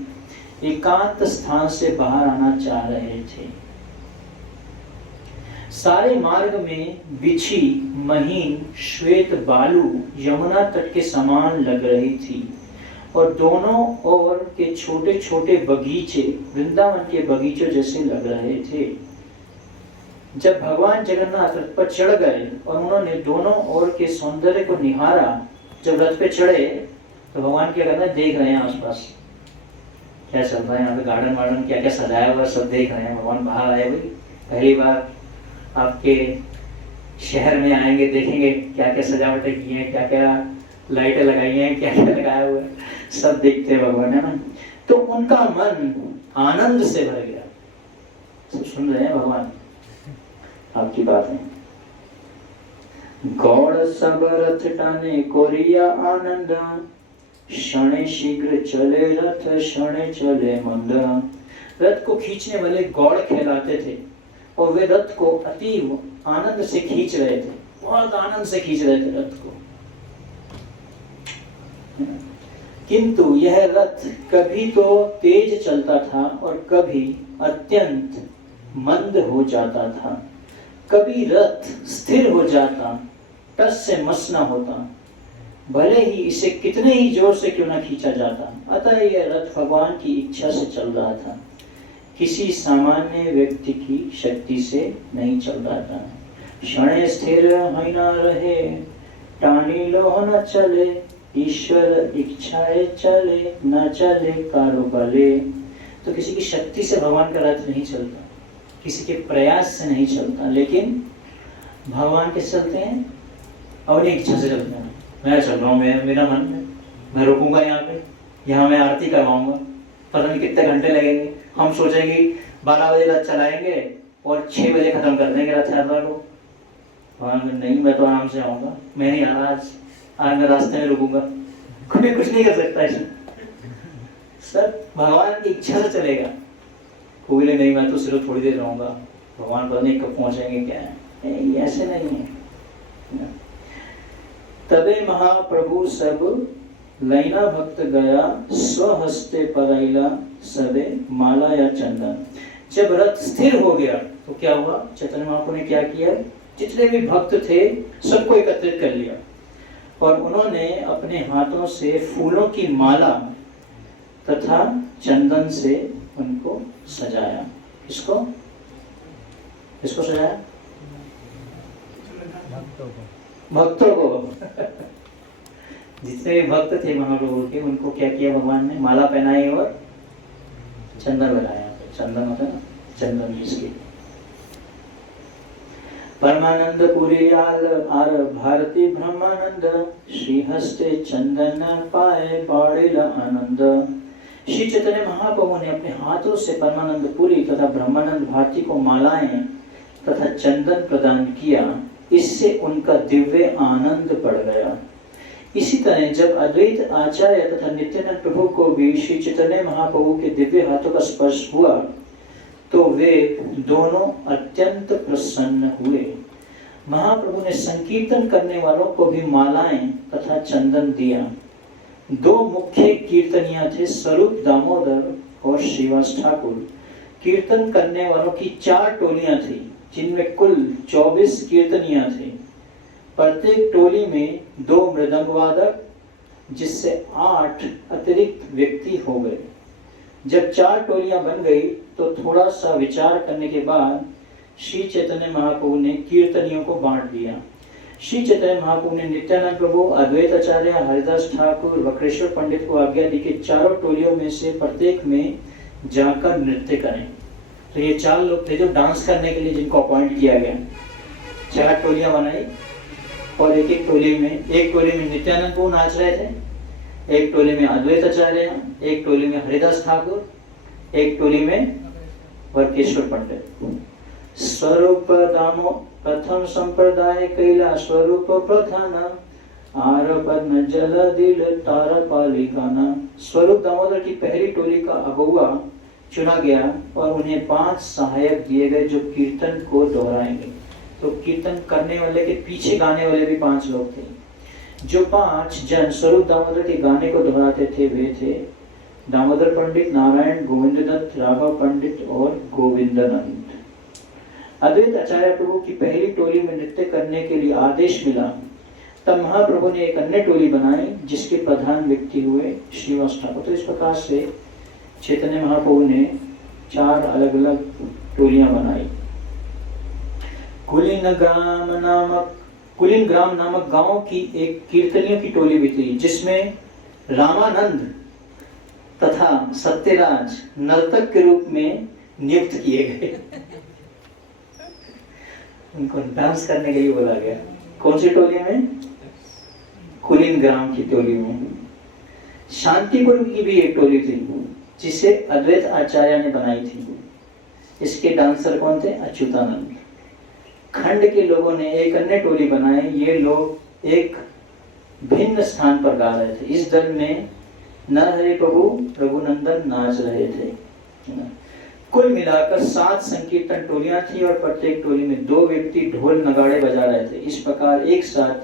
एकांत स्थान से बाहर आना चाह रहे थे। सारे मार्ग में बिछी महीन श्वेत बालू यमुना तट के समान लग रही थी और दोनों ओर के छोटे छोटे बगीचे वृंदावन के बगीचों जैसे लग रहे थे। जब भगवान जगन्नाथ रथ पर चढ़ गए और उन्होंने दोनों ओर के सौंदर्य को निहारा, जब रथ पे चढ़े तो भगवान क्या कर रहे हैं? देख रहे हैं आसपास क्या चल रहा है, यहाँ पे गार्डन वार्डन क्या क्या सजाया हुआ सब देख रहे हैं। भगवान बाहर आए, भाई पहली बार आपके शहर में आएंगे, देखेंगे क्या क्या सजावटें की हैं, क्या क्या लाइटें लगाई हैं, क्या क्या लगाया हुआ है, सब देखते हैं भगवान, है ना। तो उनका मन आनंद से भर गया। सब सुन रहे हैं भगवान आपकी बात है। गौड़ सब रथ टाने कोरिया आनंद, क्षणे शीघ्र चले रथ, क्षणे चले मंद। रथ को खींचने वाले गौड़ कहलाते थे और वे रथ को अति आनंद से खींच रहे थे, बहुत आनंद से खींच रहे थे रथ को। किंतु यह रथ कभी तो तेज चलता था और कभी अत्यंत मंद हो जाता था। कभी रथ स्थिर हो जाता, टस से मस न होता, भले ही इसे कितने ही जोर से क्यों न खींचा जाता। अतः यह रथ भगवान की इच्छा से चल रहा था, किसी सामान्य व्यक्ति की शक्ति से नहीं चल रहा था। क्षणे स्थिर है न रहे, टानी लोह न चले, ईश्वर इच्छाए चले, न चले कारो बले। तो किसी की शक्ति से भगवान का रथ नहीं चलता, किसी के प्रयास से नहीं चलता, लेकिन भगवान के चलते हैं अपनी इच्छा से चलते हैं। मैं चल रहा हूँ, मेरा मन है, मैं रुकूंगा यहाँ मैं आरती करवाऊंगा, पता नहीं कितने घंटे लगेंगे। हम सोचेंगे 12 बजे रथ चलाएंगे और 6 बजे खत्म कर देंगे रथ यात्रा को। भगवान नहीं, मैं तो आराम से आऊंगा, मैं नहीं आ रहा आज मैं रास्ते में रुकूंगा। कोई कुछ नहीं कर सकता है सब भगवान की इच्छा से चलेगा। कोई नहीं, मैं तो सिर्फ थोड़ी देर रहूंगा, भगवान पता नहीं कब पहुंचेंगे, क्या है, ऐसे नहीं है। तबे महाप्रभु सब लैना भक्त गया, स्वहस्ते परैला सबे माला या चंदन। जब रथ स्थिर हो गया तो क्या हुआ, चैतन्य महाप्रभु ने क्या किया, जितने भी भक्त थे सबको एकत्रित कर लिया और उन्होंने अपने हाथों से फूलों की माला तथा चंदन से उनको सजाया। किसको सजाया? भक्तों को जितने भी भक्त थे महाप्रभु के, उनको क्या किया भगवान ने, माला पहनाई और चंदन बनाया। चंदन होता है ना, चंदन जिसके परमानंद पुरी आर भारती ब्रह्मानंद, श्री हस्ते चंदन पाए बाड़िल आनंद। श्री चैतन्य महाप्रभु ने अपने हाथों से परमानंद पुरी तथा ब्रह्मानंद भारती को मालाएं तथा चंदन प्रदान किया, इससे उनका दिव्य आनंद बढ़ गया। इसी तरह जब अद्वैत आचार्य तथा नित्यानंद प्रभु को भी श्री चैतन्य महाप्रभु के दिव्य हाथों का स्पर्श हुआ तो वे दोनों अत्यंत प्रसन्न हुए। महाप्रभु ने संकीर्तन करने वालों को भी मालाएं तथा चंदन दिया। 2 मुख्य कीर्तनिया थे, स्वरूप दामोदर और श्रीवास ठाकुर। कीर्तन करने वालों की 4 टोलियां थी, जिनमें कुल 24 कीर्तनिया थे। प्रत्येक टोली में 2 मृदंग वादक, जिससे 8 अतिरिक्त व्यक्ति हो गए। जब 4 टोलियां बन गई तो थोड़ा सा विचार करने के बाद श्री चैतन्य महाप्रभु ने कीर्तनियों को बांट दिया। श्री चैतन्य महाप्रभु ने नित्यानंद प्रभु, अद्वैत आचार्य, हरिदास ठाकुर, वक्रेश्वर पंडित को आज्ञा दी कि 4 टोलियों में से प्रत्येक में जाकर नृत्य करें। तो ये 4 लोग थे जो डांस करने के लिए जिनको अपॉइंट किया गया। 4 टोलियां बनाई और एक टोली में नित्यानंद प्रभु नाच रहे थे, एक टोली में अद्वैत आचार्य, एक टोली में हरिदास ठाकुर, एक टोली में वक्रेश्वर पंडित। स्वरूप दामो प्रथम संप्रदाय कैला, स्वरूप प्रधान आरपन जल दिल तारा पालिकाना। स्वरूप दामोदर की पहली टोली का अगुवा चुना गया और उन्हें 5 सहायक दिए गए जो कीर्तन को दोहराएंगे। तो कीर्तन करने वाले के पीछे गाने वाले भी 5 लोग थे। जो 5 जन स्वरूप दामोदर के गाने को दोहराते थे वे थे दामोदर पंडित, नारायण, गोविंद दत्त, राघव पंडित और गोविंदानंद। अद्वैत आचार्य प्रभु की पहली टोली में नृत्य करने के लिए आदेश मिला, तब महाप्रभु ने एक अन्य टोली बनाई जिसके प्रधान व्यक्ति हुए श्रीवास ठाकुर। तो इस प्रकार से चैतन्य महाप्रभु ने 4 अलग अलग टोलियां बनाई। कुलीन ग्राम नामक गांव की एक कीर्तनियों की टोली भी थी, जिसमें रामानंद तथा सत्यराज नर्तक के रूप में नियुक्त किए गए। उनको डांस करने के लिए बोला गया। कौन सी टोली में? कुलीन ग्राम की टोली में। शांतिपुर की भी एक टोली थी जिसे अद्वैत आचार्य ने बनाई थी। इसके डांसर कौन थे? अच्युतानंद। खंड के लोगों ने एक अन्य टोली बनाई। ये लोग एक भिन्न स्थान पर गा रहे थे। इस दल में नरहरि प्रभु रघुनंदन नाच रहे थे। कुल मिलाकर 7 संकीर्तन टोलियां थी और प्रत्येक टोली में 2 व्यक्ति ढोल नगाड़े बजा रहे थे। इस प्रकार एक साथ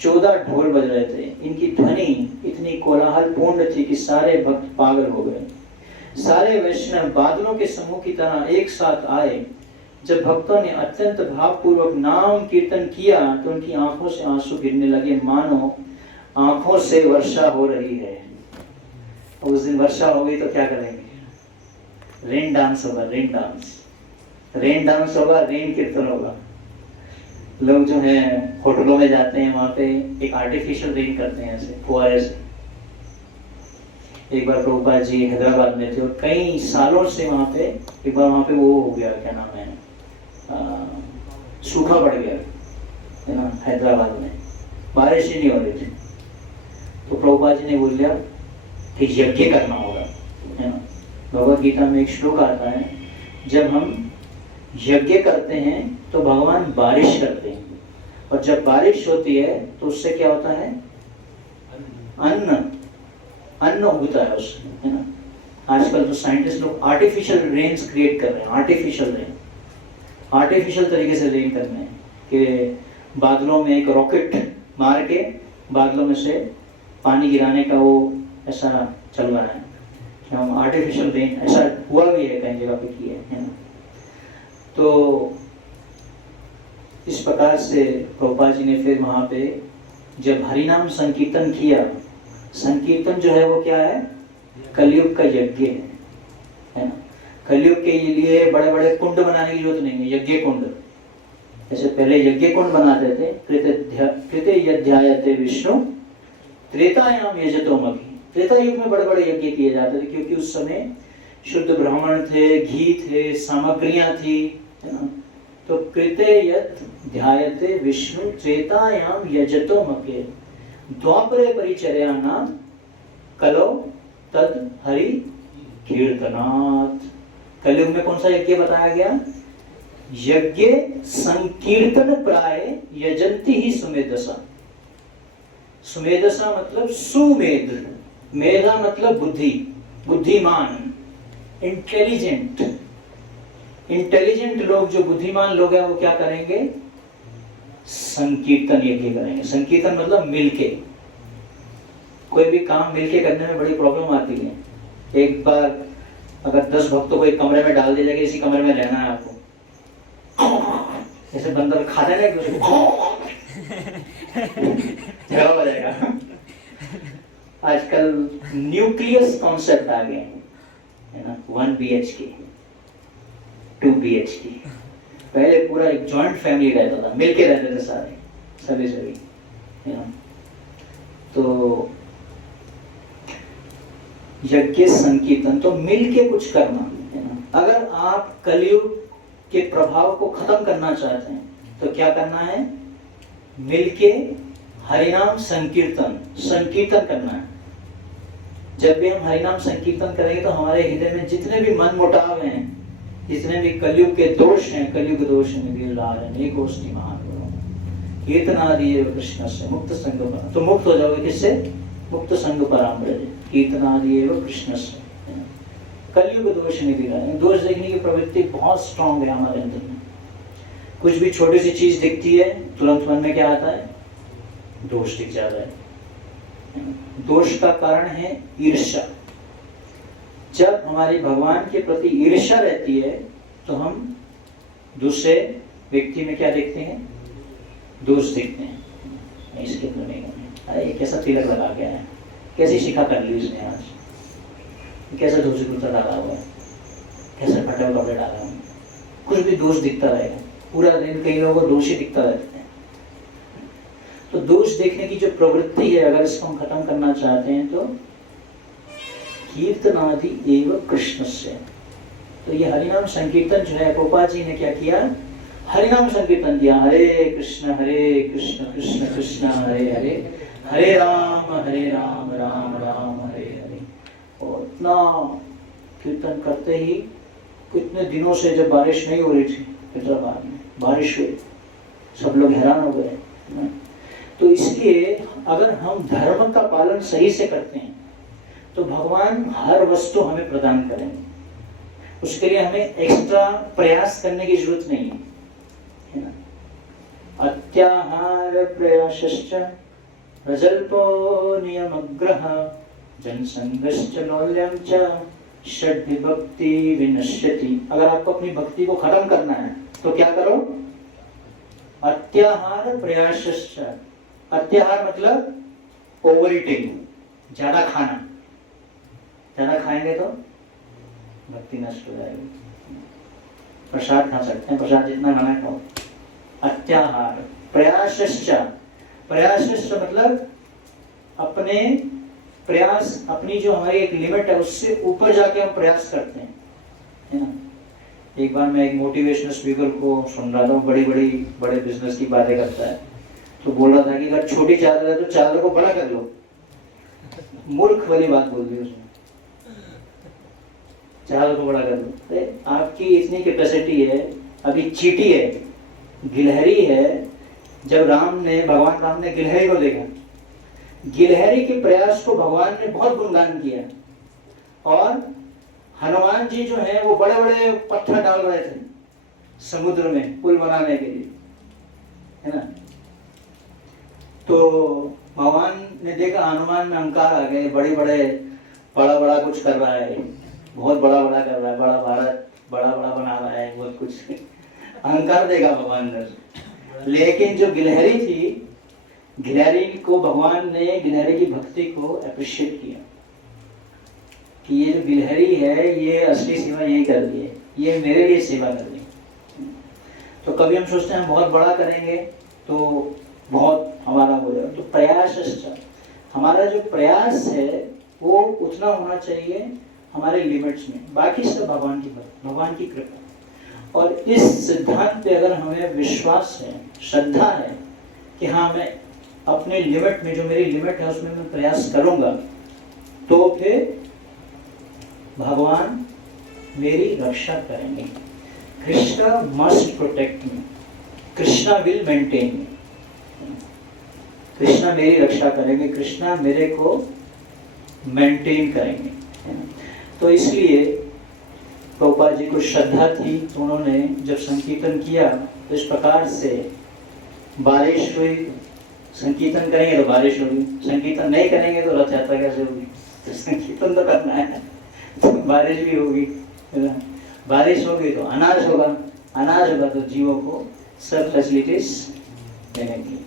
14 ढोल बज रहे थे। इनकी ध्वनि इतनी कोलाहल पूर्ण थी कि सारे भक्त पागल हो गए। सारे वैष्णव बादलों के समूह की तरह एक साथ आए। जब भक्तों ने अत्यंत भावपूर्वक नाम कीर्तन किया तो उनकी आंखों से आंसू गिरने लगे, मानो आंखों से वर्षा हो रही है। उस दिन वर्षा हो गई तो क्या करेंगे? रेन डांस होगा, रेन डांस होगा, रेन कीर्तन होगा। लोग जो है होटलों में जाते हैं, वहां पे एक आर्टिफिशियल रेन करते हैं ऐसे फुहारे से। एक बार प्रभुपाद जी हैदराबाद में थे और कई सालों से वहां पे एक बार वहां पे वो हो गया, क्या नाम है, सूखा पड़ गया है ना हैदराबाद में, बारिश ही नहीं हो रही थी। तो प्रभुपाद जी ने बोल दिया कि यज्ञ करना होगा, है ना। भगवद गीता में एक श्लोक आता है, जब हम यज्ञ करते हैं तो भगवान बारिश करते हैं, और जब बारिश होती है तो उससे क्या होता है? अन्न उगता है उससे, है ना। आजकल तो साइंटिस्ट लोग आर्टिफिशियल रेन्स क्रिएट कर रहे हैं, आर्टिफिशियल तरीके से रेन करने हैं कि बादलों में एक रॉकेट मार के बादलों में से पानी गिराने का वो ऐसा चल रहा है। हम आर्टिफिशियल रेन, ऐसा हुआ भी है कई जगह पे किया है ना। तो इस प्रकार से प्रभुपाद जी ने फिर वहां पे जब हरिनाम संकीर्तन किया, संकीर्तन जो है वो क्या है? कलयुग का यज्ञ है ना। कलयुग के लिए बड़े बड़े कुंड बनाने की जरूरत नहीं है, यज्ञ कुंड। जैसे पहले यज्ञ कुंड बनाते थे, कृते यज्ञायते विष्णु त्रेतायाम यजतोमपि। त्रेता युग में बड़े बड़े यज्ञ किए जाते थे, क्योंकि उस समय शुद्ध ब्राह्मण थे, घी थे, सामग्रियां थी, है ना। तो कृते यत् ध्यायते विष्णु त्रेतायाम यजतोमपि द्वापरे परिचर्याणाम कलौ तद हरि कीर्तनात्। कलयुग में कौन सा यज्ञ बताया गया? यज्ञ संकीर्तन प्राय यजंती ही सुमेधसा। सुमेधसा मतलब सुमेध, मेधा मतलब बुद्धि, बुद्धिमान, इंटेलिजेंट लोग, जो बुद्धिमान लोग हैं वो क्या करेंगे? संकीर्तन यज्ञ करेंगे। संकीर्तन मतलब मिलके, कोई भी काम मिलके करने में बड़ी प्रॉब्लम आती है। एक बार अगर 10 भक्तों को एक कमरे में डाल दिया जाएगा, इसी कमरे में रहना है आपको, जैसे बंदर खाता है ना झगड़ा हो जाएगा। आजकल न्यूक्लियस कॉन्सेप्ट आ गए है ना, 1 BHK 2 BHK। पहले पूरा एक जॉइंट फैमिली रहता था, मिलके रहते थे सारे सभी है ना। तो यज्ञ संकीर्तन तो मिलके कुछ करना है ना। अगर आप कलयुग के प्रभाव को खत्म करना चाहते हैं तो क्या करना है? मिलके हरिनाम संकीर्तन करना है। जब भी हम हरिनाम संकीर्तन करेंगे तो हमारे हृदय में जितने भी मन मुटाव हैं, जितने भी कलयुग के दोष हैं, कलयुग दोष निगोष्ठी महान कीर्तनादि कृष्ण से मुक्त संग, तो मुक्त हो जाओगे किससे? मुक्त संग परामृत कीर्तनादि कृष्ण से। कलयुग दोष निगरानी, दोष देखने की प्रवृत्ति बहुत स्ट्रांग है हमारे अंदर में। कुछ भी छोटी सी चीज दिखती है तुरंत मन में क्या आता है? दोष दिख जाता है। दोष का कारण है ईर्ष्या। जब हमारी भगवान के प्रति ईर्ष्या रहती है तो हम दूसरे व्यक्ति में क्या देखते हैं? दोष देखते हैं। इसके तो नहीं, अरे कैसा तिलक लगा गया है, कैसी शिखा कर ली उसने आज, कैसा धोती कुर्ता डाला हुआ है, कैसे फटे हुए कपड़े डाला हुआ, कुछ भी दोष दिखता रहेगा पूरा दिन। कई लोगों को दोष ही दिखता रहता है। तो दोष देखने की जो प्रवृत्ति है, अगर इसको हम खत्म करना चाहते हैं तो कीर्तनादि एवं कृष्ण से। तो ये हरिनाम संकीर्तन जो है, गोपाल जी ने क्या किया? हरिनाम संकीर्तन किया। हरे कृष्ण कृष्ण कृष्ण हरे हरे, हरे राम राम राम हरे हरे। और इतना कीर्तन करते ही कितने दिनों से जब बारिश नहीं हो रही थी हैदराबाद में, बारिश हुई, सब लोग हैरान हो गए। तो इसलिए अगर हम धर्म का पालन सही से करते हैं तो भगवान हर वस्तु हमें प्रदान करेंगे, उसके लिए हमें एक्स्ट्रा प्रयास करने की जरूरत नहीं है ना। अत्याहार प्रयासश्च रजल्पो नियमग्रह जनसंगश्च लौल्यं च षड्विभक्ति विनश्यति। अगर आपको अपनी भक्ति को खत्म करना है तो क्या करो? अत्याहार प्रयासश्च। अत्याहार मतलब ओवर ईटिंग, ज्यादा खाना। ज्यादा खाएंगे तो भक्ति नष्ट हो जाएगी। प्रसाद खा सकते हैं, प्रसाद जितना खाना खाओ। अत्याहार प्रयासश्च। प्रयासश्च मतलब अपने प्रयास, अपनी जो हमारी एक लिमिट है उससे ऊपर जाके हम प्रयास करते हैं, है ना। एक बार मैं एक मोटिवेशनल स्पीकर को सुन रहा था, बड़े बिजनेस की बातें करता है, तो बोल रहा था कि अगर छोटी चादर है तो चादर को बड़ा कर लो। मूर्ख वाली बात बोल दी उसने, चादर को बड़ा कर लो। आपकी इतनी कैपेसिटी है, अभी चींटी है, गिलहरी है। जब भगवान राम ने गिलहरी को देखा, गिलहरी के प्रयास को भगवान ने बहुत गुणगान किया। और हनुमान जी जो है वो बड़े बड़े पत्थर डाल रहे थे समुद्र में पुल बनाने के लिए, है ना। तो भगवान ने देखा हनुमान में अहंकार आ गए, बड़ा कुछ कर रहा है, बहुत बड़ा कर रहा है, बड़ा भारत बड़ा बना रहा है, बहुत कुछ अहंकार देगा भगवान ने। लेकिन जो गिलहरी थी, गिलहरी को भगवान ने गिलहरी की भक्ति को अप्रिशिएट किया कि ये जो गिलहरी है ये असली सेवा यही कर रही है, ये मेरे लिए सेवा कर रही है। तो कभी हम सोचते हैं हम बहुत बड़ा करेंगे तो बहुत हमारा हो जाएगा। तो प्रयास, हमारा जो प्रयास है वो उतना होना चाहिए हमारे लिमिट्स में, बाकी सब भगवान की कृपा। और इस सिद्धांत पे अगर हमें विश्वास है, श्रद्धा है कि हाँ मैं अपने लिमिट में, जो मेरी लिमिट है उसमें मैं प्रयास करूंगा, तो फिर भगवान मेरी रक्षा करेंगे। Krishna must protect me, Krishna will maintain me. Krishna मेरी रक्षा करेंगे, कृष्णा मेरे को मेंटेन करेंगे। तो इसलिए प्रभुपाद जी को श्रद्धा थी, तो उन्होंने जब संकीर्तन किया तो इस प्रकार से बारिश हुई। संकीर्तन करेंगे तो बारिश होगी, संकीर्तन नहीं करेंगे तो रथ यात्रा कैसे होगी? तो संकीर्तन तो करना है, तो बारिश भी होगी, है ना। बारिश होगी तो अनाज होगा तो जीवों को सब फैसिलिटीज देने की।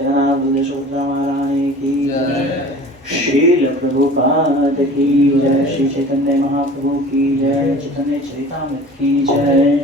महारानी की जय, श्रील प्रभुपाद की जय, श्री चैतन्य महाप्रभु की जय, चैतन्य चरितामृत की जय।